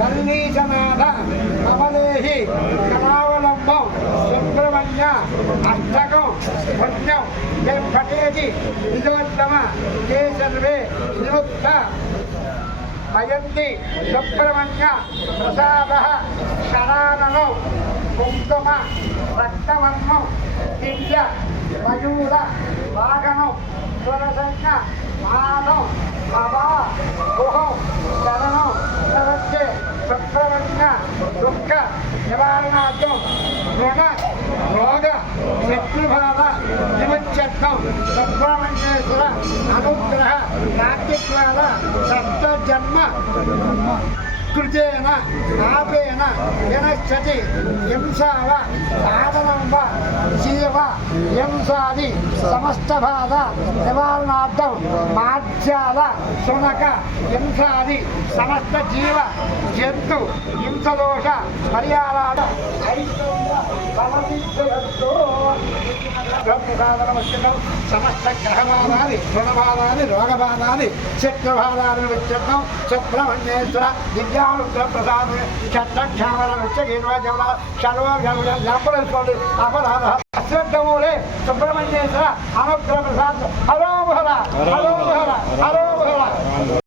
వల్లీశనాథ కమలేహి కళావలంబం సుబ్రహ్మణ్య అష్టకం పుణ్యం పఠేది నిజోత్తమ తే సర్వే విముక్త మయంతి సుబ్రహ్మణ్య ప్రసాద శరాననో కుంకుమ రక్తవర్ణం దివ్య మయూర వాగనం స్వరసంగ మానం భవా గుహం శరణం సరస్యే సుబ్రహ్మణ్య దుఃఖ నివారణార్థం రుణ రోగ శత్రుబాధ నిమజ్జత్వం సుబ్రహ్మణ్యేశ్వర అనుగ్రహ ప్రాప్తిద్వారా సప్త జన్మ కృతేన పాపేన వినశ్యతి హింసావ సాధనం వా జీవ హింసాది సమస్త బాధ నివారణార్థం మాధ్యాల శునక హింసాది సమస్త జీవ జంతు హింసదోష పరిహారాల సమస్త గ్రహబాధాన్ని రుణబాధాన్ని రోగబాధాన్ని శత్రుబాధాన్ని విచ్ఛిన్నం సుబ్రహ్మణ్యేశ్వర దివ్యానుగ్రహ ప్రసాద క్షత్రక్షామల నిత్యగీర్వాజముల సర్వోపరేసుకోండి అపరాధ అశ్రద్ధమూలే సుబ్రహ్మణ్యేశ్వర అనుగ్రహ ప్రసాద హరోహర హరోహర హరోహర